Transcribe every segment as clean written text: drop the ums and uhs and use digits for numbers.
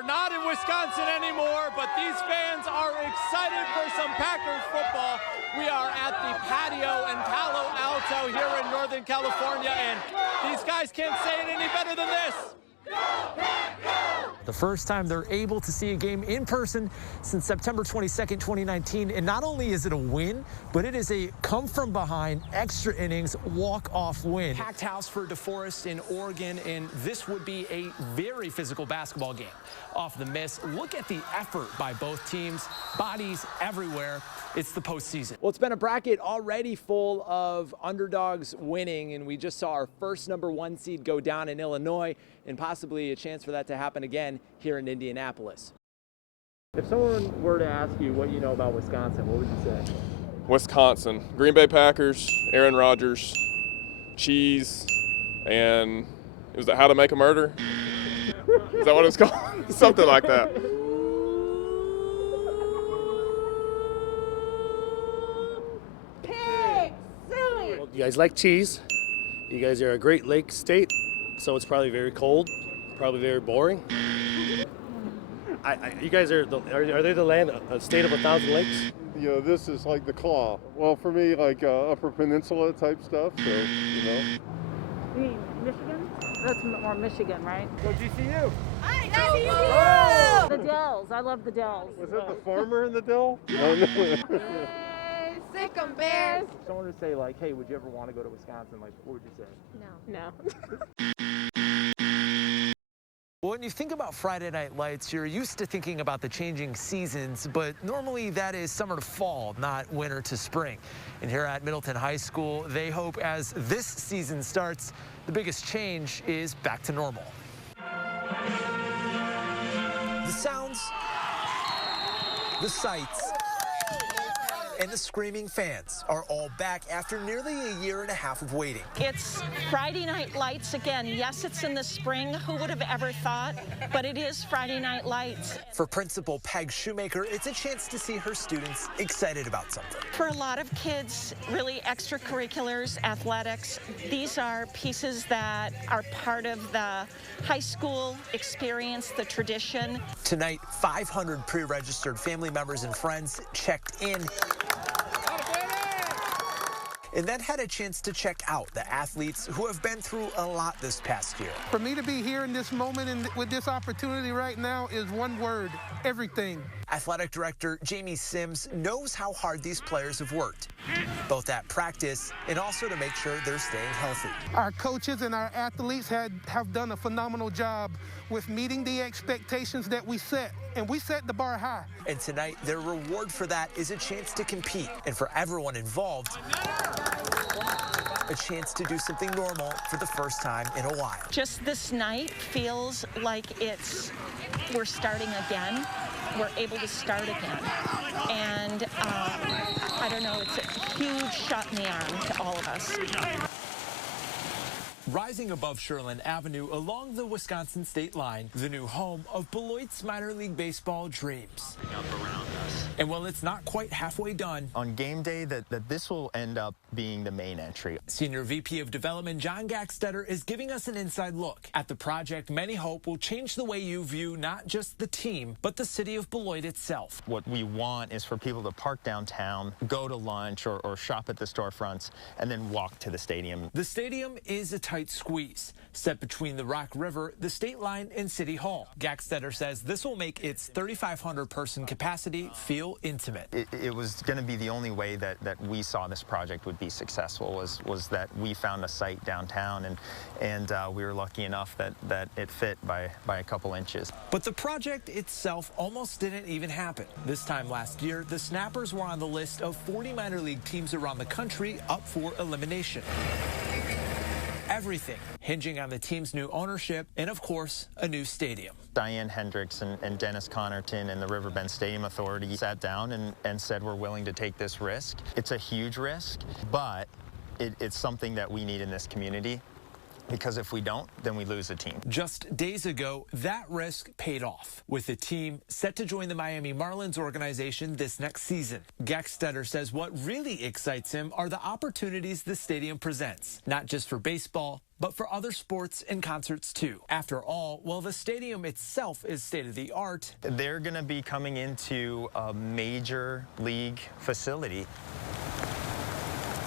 are not in Wisconsin anymore, but these fans are excited for some Packers football. We are at the patio in Palo Alto here in Northern California, and these guys can't say it any better than this. The first time they're able to see a game in person since September 22nd, 2019. And not only is it a win, but it is a come-from-behind, extra innings, walk-off win. Packed house for DeForest in Oregon, and this would be a very physical basketball game. Off the miss, look at the effort by both teams, bodies everywhere. It's the postseason. Well, it's been a bracket already full of underdogs winning, and we just saw our first #1 seed go down in Illinois, and possibly a chance for that to happen again here in Indianapolis. If someone were to ask you what you know about Wisconsin, what would you say? Wisconsin, Green Bay Packers, Aaron Rodgers, cheese, and was that How to Make a Murder? Is that what it's called? Something like that. You guys like cheese. You guys are a Great Lakes state, so it's probably very cold, probably very boring. You guys are they the land, a state of 1,000 lakes? You know, this is like the claw. Well, for me, like Upper Peninsula type stuff, so, you know. You mean Michigan? That's more Michigan, right? Go GCU. Oh! The Dells. I love the Dells. Was that the farmer in the Dell? Sick 'em Bears. If someone would say, like, hey, would you ever want to go to Wisconsin? Like, what would you say? No. Well, when you think about Friday Night Lights, you're used to thinking about the changing seasons, but normally that is summer to fall, not winter to spring. And here at Middleton High School, they hope as this season starts, the biggest change is back to normal. The sounds, the sights, and the screaming fans are all back after nearly a year and a half of waiting. It's Friday Night Lights again. Yes, it's in the spring. Who would have ever thought? But it is Friday Night Lights. For Principal Peg Shoemaker, it's a chance to see her students excited about something. For a lot of kids, really extracurriculars, athletics, these are pieces that are part of the high school experience, the tradition. Tonight, 500 pre-registered family members and friends checked in and then had a chance to check out the athletes who have been through a lot this past year. For me to be here in this moment and with this opportunity right now is one word: everything. Athletic Director Jamie Sims knows how hard these players have worked, both at practice and also to make sure they're staying healthy. Our coaches and our athletes have done a phenomenal job with meeting the expectations that we set, and we set the bar high. And tonight, their reward for that is a chance to compete, and for everyone involved, a chance to do something normal for the first time in a while. Just this night feels like we're starting again. We're able to start again. And I don't know, it's a huge shot in the arm to all of us. Rising above Sherland Avenue along the Wisconsin state line, the new home of Beloit's minor league baseball dreams. And while it's not quite halfway done, on game day that this will end up being the main entry. Senior VP of Development John Gackstetter is giving us an inside look at the project many hope will change the way you view not just the team, but the city of Beloit itself. What we want is for people to park downtown, go to lunch or shop at the storefronts, and then walk to the stadium. The stadium is a tight squeeze, set between the Rock River, the state line, and City Hall. Gackstetter says this will make its 3,500 person capacity feel intimate. It was going to be the only way that we saw this project would be successful was that we found a site downtown and we were lucky enough that it fit by a couple inches. But the project itself almost didn't even happen. This time last year, the Snappers were on the list of 40 minor league teams around the country up for elimination. Everything hinging on the team's new ownership and, of course, a new stadium. Diane Hendricks and Dennis Connerton and the Riverbend Stadium Authority sat down and said we're willing to take this risk. It's a huge risk, but it's something that we need in this community. because if we don't, then we lose a team. Just days ago, that risk paid off, with the team set to join the Miami Marlins organization this next season. Duxter says what really excites him are the opportunities the stadium presents, not just for baseball, but for other sports and concerts too. After all, while the stadium itself is state-of-the-art, they're going to be coming into a major league facility.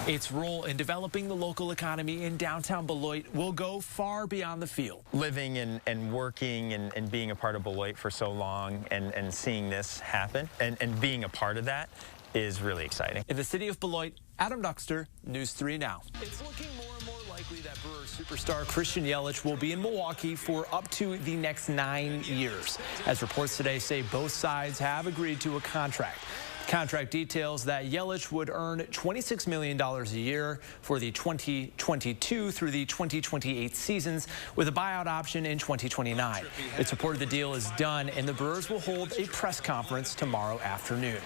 Its role in developing the local economy in downtown Beloit will go far beyond the field. Living and working and being a part of Beloit for so long and seeing this happen and being a part of that is really exciting. In the city of Beloit, Adam Duxter, News 3 Now. It's looking more and more likely that Brewers superstar Christian Yelich will be in Milwaukee for up to the next 9 years, as reports today say both sides have agreed to a contract. Contract details that Yelich would earn $26 million a year for the 2022 through the 2028 seasons, with a buyout option in 2029. It's reported the deal is done, and the Brewers will hold a press conference tomorrow afternoon.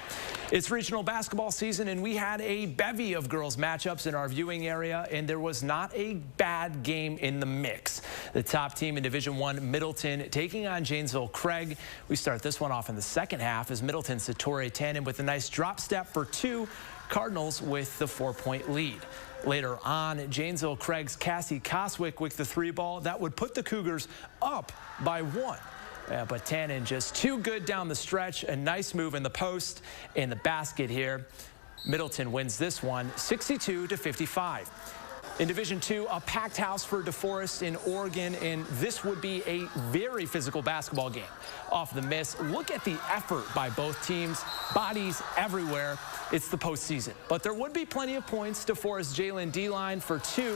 It's regional basketball season, and we had a bevy of girls matchups in our viewing area, and there was not a bad game in the mix. The top team in Division I, Middleton, taking on Janesville Craig. We start this one off in the second half as Middleton's Satori Tannen with a nice drop step for two. Cardinals with the 4-point lead. Later on, Janesville Craig's Cassie Coswick with the 3-ball. That would put the Cougars up by 1. But Tannen just too good down the stretch. A nice move in the post and the basket here. Middleton wins this one 62-55. In Division II, a packed house for DeForest in Oregon, and this would be a very physical basketball game. Off the miss, look at the effort by both teams. Bodies everywhere. It's the postseason. But there would be plenty of points. DeForest Jalen D-line for 2.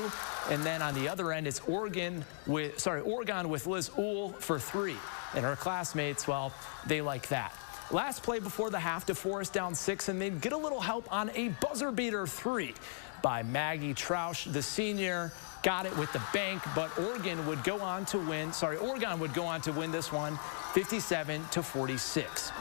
And then on the other end, it's Oregon with Liz Uhl for 3. And her classmates, well, they like that. Last play before the half, DeForest down 6, and they'd get a little help on a buzzer beater 3 by Maggie Troush, the senior. Got it with the bank, but Oregon would go on to win this one 57-46.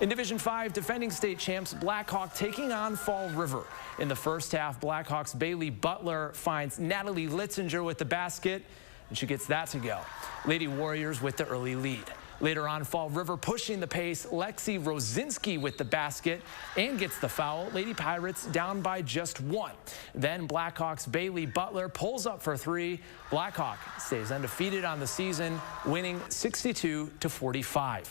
In Division V, defending state champs Blackhawk taking on Fall River. In the first half, Blackhawks' Bailey Butler finds Natalie Litzinger with the basket, and she gets that to go. Lady Warriors with the early lead. Later on, Fall River pushing the pace. Lexi Rosinski with the basket and gets the foul. Lady Pirates down by just 1. Then Blackhawks' Bailey Butler pulls up for 3. Blackhawk stays undefeated on the season, winning 62-45.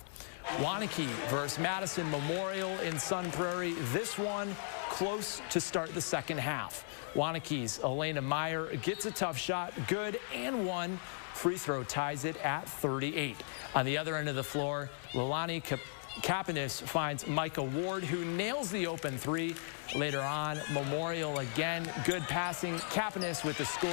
Wanakee versus Madison Memorial in Sun Prairie. This one close to start the second half. Wanakee's Elena Meyer gets a tough shot, good and 1. Free throw ties it at 38. On the other end of the floor, Lilani Kapanis finds Micah Ward, who nails the open 3. Later on, Memorial again, good passing. Kapanis with the score.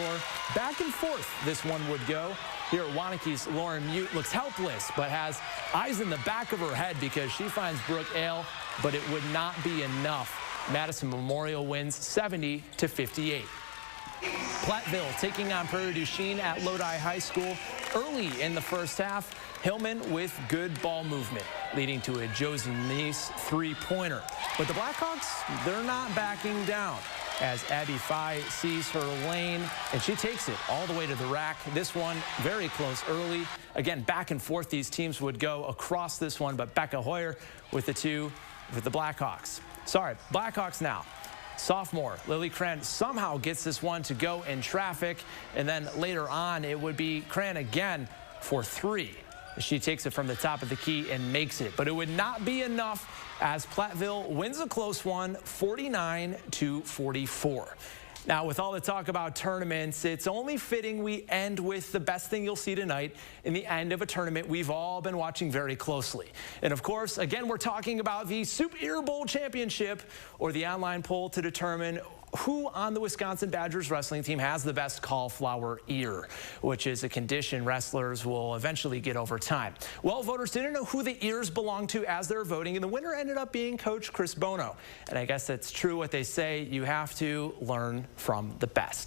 Back and forth this one would go. Here at Wanakee's Lauren Mute looks helpless, but has eyes in the back of her head because she finds Brooke Ale, but it would not be enough. Madison Memorial wins 70-58. Platteville taking on Prairie du Chien at Lodi High School early in the first half. Hillman with good ball movement, leading to a Josie Nice 3-pointer. But the Blackhawks, they're not backing down as Abby Fye sees her lane, and she takes it all the way to the rack. This one very close early. Again, back and forth these teams would go across this one, but Becca Hoyer with the 2 with the Blackhawks. Blackhawks now. Sophomore Lily Cran somehow gets this one to go in traffic, and then later on it would be Cran again for 3. She takes it from the top of the key and makes it, but it would not be enough as Platteville wins a close one 49-44. Now, with all the talk about tournaments, it's only fitting we end with the best thing you'll see tonight in the end of a tournament we've all been watching very closely. And of course, again, we're talking about the Soup Ear Bowl Championship, or the online poll to determine who on the Wisconsin Badgers wrestling team has the best cauliflower ear, which is a condition wrestlers will eventually get over time. Well, voters didn't know who the ears belonged to as they were voting, and the winner ended up being Coach Chris Bono. And I guess that's true what they say, you have to learn from the best.